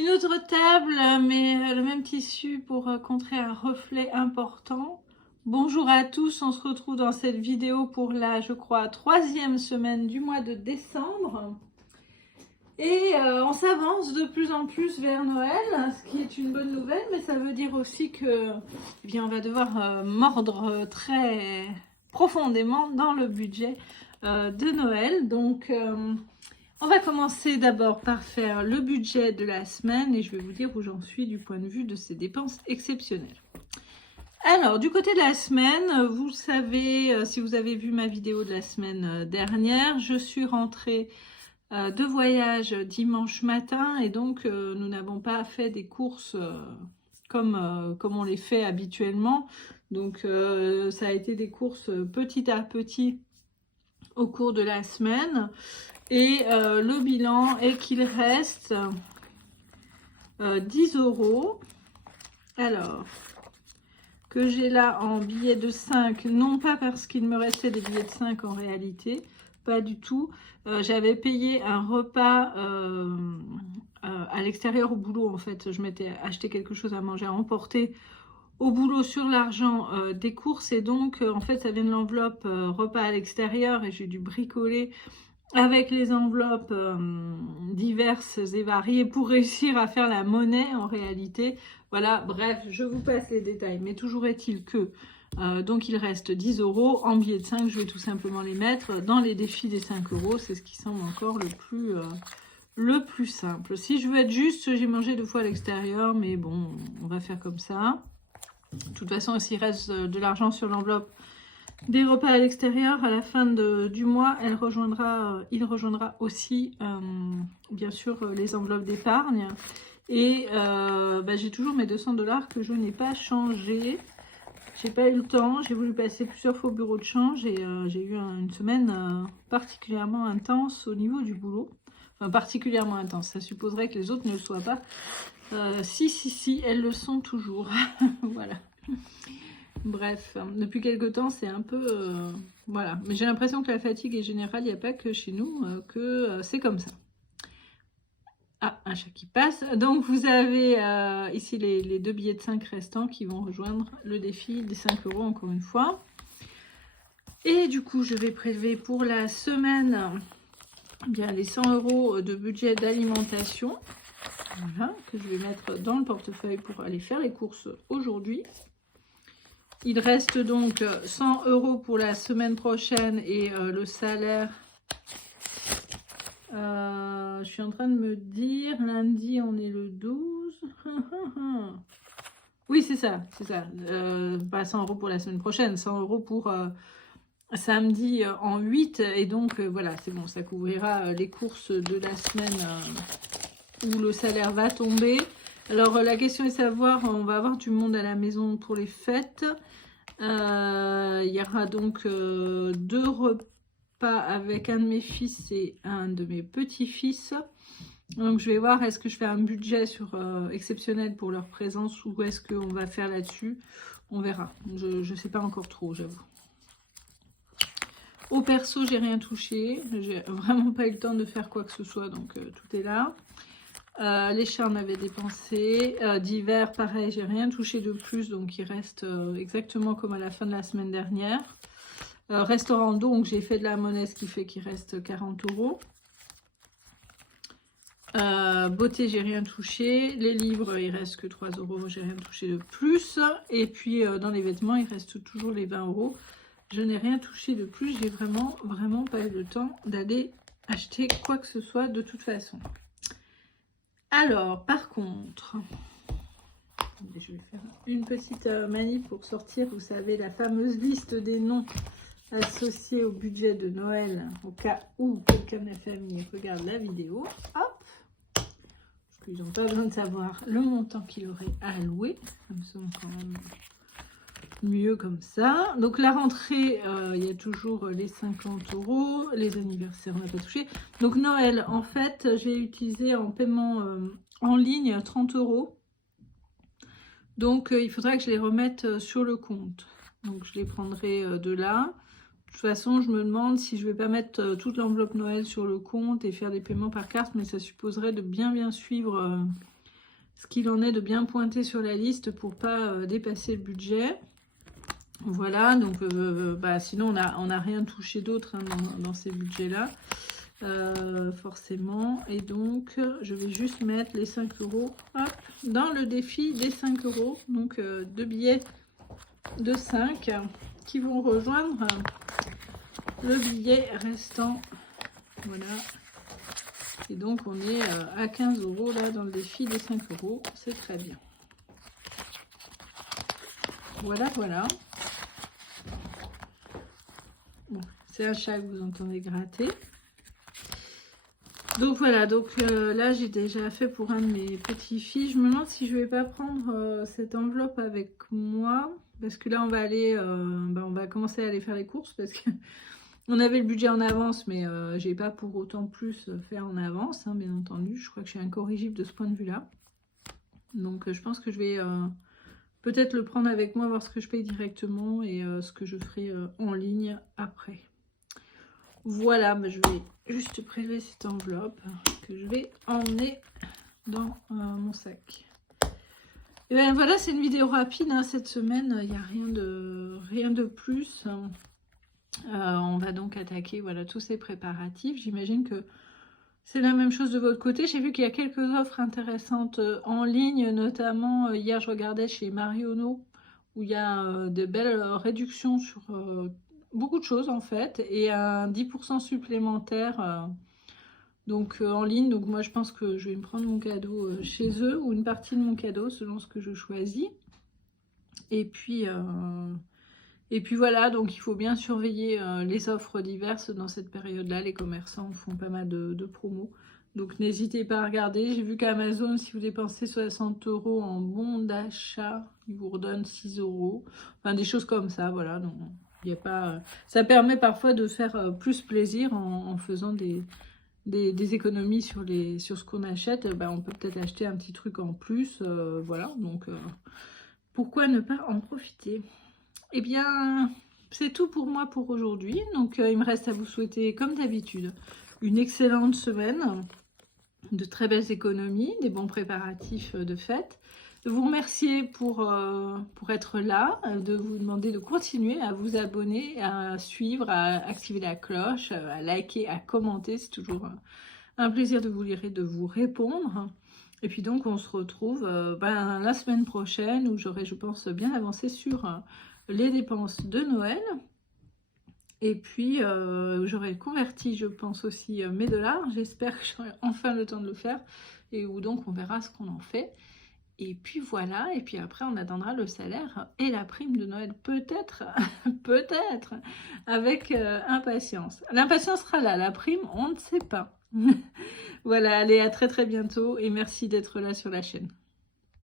Une autre table, mais le même tissu pour contrer un reflet important. Bonjour à tous, on se retrouve dans cette vidéo pour la, je crois, 3e semaine du mois de décembre. Et on s'avance de plus en plus vers Noël, ce qui est une bonne nouvelle, mais ça veut dire aussi que, eh bien, on va devoir mordre très profondément dans le budget de Noël. Donc, on va commencer d'abord par faire le budget de la semaine et je vais vous dire où j'en suis du point de vue de ces dépenses exceptionnelles. Alors, du côté de la semaine, vous savez, si vous avez vu ma vidéo de la semaine dernière, je suis rentrée de voyage dimanche matin et donc nous n'avons pas fait des courses comme on les fait habituellement. Donc, ça a été des courses petit à petit au cours de la semaine. Et le bilan est qu'il reste 10 €. Alors, que j'ai là en billets de 5, non pas parce qu'il me restait des billets de 5 en réalité, pas du tout. J'avais payé un repas à l'extérieur au boulot, en fait. Je m'étais acheté quelque chose à manger à emporter au boulot sur l'argent des courses. Et donc, en fait, ça vient de l'enveloppe repas à l'extérieur et j'ai dû bricoler avec les enveloppes diverses et variées pour réussir à faire la monnaie en réalité. Voilà, bref, je vous passe les détails. Mais toujours est-il que, donc il reste 10 € en billets de 5. Je vais tout simplement les mettre dans les défis des 5 €. C'est ce qui semble encore le plus simple. Si je veux être juste, j'ai mangé 2 fois à l'extérieur, mais bon, on va faire comme ça. De toute façon, s'il reste de l'argent sur l'enveloppe des repas à l'extérieur, à la fin du mois, il rejoindra aussi, bien sûr, les enveloppes d'épargne. Et j'ai toujours mes 200 $ que je n'ai pas changé. J'ai pas eu le temps, j'ai voulu passer plusieurs fois au bureau de change et j'ai eu une semaine particulièrement intense au niveau du boulot. Enfin, particulièrement intense, ça supposerait que les autres ne le soient pas. Si, elles le sont toujours. Voilà. Bref, depuis quelque temps, c'est un peu... voilà. Mais j'ai l'impression que la fatigue est générale, il n'y a pas que chez nous, que c'est comme ça. Ah, un chat qui passe. Donc, vous avez ici les 2 billets de 5 restants qui vont rejoindre le défi des 5 € encore une fois. Et du coup, je vais prélever pour la semaine bien les 100 € de budget d'alimentation. Voilà, que je vais mettre dans le portefeuille pour aller faire les courses aujourd'hui. Il reste donc 100 € pour la semaine prochaine et le salaire, je suis en train de me dire, lundi on est le 12. Oui, c'est ça, pas 100 € pour la semaine prochaine, 100 € pour samedi en 8. Et donc voilà, c'est bon, ça couvrira les courses de la semaine où le salaire va tomber. Alors la question est de savoir, on va avoir du monde à la maison pour les fêtes. Il y aura donc 2 repas avec un de mes fils et un de mes petits-fils. Donc je vais voir, est-ce que je fais un budget exceptionnel pour leur présence ou est-ce qu'on va faire là-dessus. On verra. Je ne sais pas encore trop, j'avoue. Au perso, j'ai rien touché. J'ai vraiment pas eu le temps de faire quoi que ce soit, donc tout est là. Les chats, on avait dépensé. D'hiver, pareil, j'ai rien touché de plus, donc il reste exactement comme à la fin de la semaine dernière. Restaurant, donc j'ai fait de la monnaie, ce qui fait qu'il reste 40 €. Beauté, j'ai rien touché. Les livres, il reste que 3 €, j'ai rien touché de plus. Et puis dans les vêtements, il reste toujours les 20 €. Je n'ai rien touché de plus, j'ai vraiment pas eu le temps d'aller acheter quoi que ce soit de toute façon. Alors, par contre, je vais faire une petite manip pour sortir, vous savez, la fameuse liste des noms associés au budget de Noël, au cas où quelqu'un de la famille regarde la vidéo. Hop, parce qu'ils n'ont pas besoin de savoir le montant qu'il aurait alloué. Ça me semble quand même mieux comme ça. Donc la rentrée, il y a toujours les 50 €. Les anniversaires, on n'a pas touché. Donc Noël, en fait, j'ai utilisé en paiement en ligne 30 €. Donc il faudra que je les remette sur le compte. Donc je les prendrai de là. De toute façon, je me demande si je vais pas mettre toute l'enveloppe Noël sur le compte et faire des paiements par carte, mais ça supposerait de bien suivre ce qu'il en est de bien pointer sur la liste pour pas dépasser le budget. Voilà, donc sinon on n'a rien touché d'autre hein, dans ces budgets-là, forcément. Et donc, je vais juste mettre les 5 € dans le défi des 5 €. Donc, 2 billets de 5 qui vont rejoindre le billet restant. Voilà. Et donc, on est à 15 € là dans le défi des 5 €. C'est très bien. Voilà, voilà. Bon, c'est un chat que vous entendez gratter. Donc voilà, donc là j'ai déjà fait pour un de mes petits-filles. Je me demande si je vais pas prendre cette enveloppe avec moi. Parce que là on va aller, on va commencer à aller faire les courses. Parce que on avait le budget en avance, mais j'ai pas pour autant plus fait en avance, hein, bien entendu. Je crois que je suis incorrigible de ce point de vue-là. Donc je pense que je vais peut-être le prendre avec moi, voir ce que je paye directement et ce que je ferai en ligne après. Voilà, je vais juste prélever cette enveloppe que je vais emmener dans mon sac. Et bien voilà, c'est une vidéo rapide hein, cette semaine, il n'y a rien de plus. On va donc attaquer voilà, tous ces préparatifs. J'imagine que c'est la même chose de votre côté. J'ai vu qu'il y a quelques offres intéressantes en ligne, notamment hier je regardais chez Marionneau où il y a de belles réductions sur beaucoup de choses en fait et un 10% supplémentaire donc en ligne. Donc moi je pense que je vais me prendre mon cadeau chez eux ou une partie de mon cadeau selon ce que je choisis. Et puis voilà, donc il faut bien surveiller les offres diverses dans cette période-là. Les commerçants font pas mal de promos. Donc n'hésitez pas à regarder. J'ai vu qu'Amazon, si vous dépensez 60 € en bon d'achat, ils vous redonnent 6 €. Enfin des choses comme ça, voilà. Donc, y a pas, ça permet parfois de faire plus plaisir en faisant des économies sur ce qu'on achète. On peut peut-être acheter un petit truc en plus. Voilà, donc pourquoi ne pas en profiter? Eh bien, c'est tout pour moi pour aujourd'hui. Donc, il me reste à vous souhaiter, comme d'habitude, une excellente semaine, de très belles économies, des bons préparatifs de fête. De vous remercier pour être là, de vous demander de continuer à vous abonner, à suivre, à activer la cloche, à liker, à commenter. C'est toujours un plaisir de vous lire et de vous répondre. Et puis donc, on se retrouve la semaine prochaine où j'aurai, je pense, bien avancé sur les dépenses de Noël. Et puis, j'aurai converti, je pense aussi, mes dollars. J'espère que j'aurai enfin le temps de le faire. Et où donc, on verra ce qu'on en fait. Et puis voilà, et puis après, on attendra le salaire et la prime de Noël. Peut-être, peut-être, avec impatience. L'impatience sera là, la prime, on ne sait pas. Voilà, allez, à très très bientôt. Et merci d'être là sur la chaîne.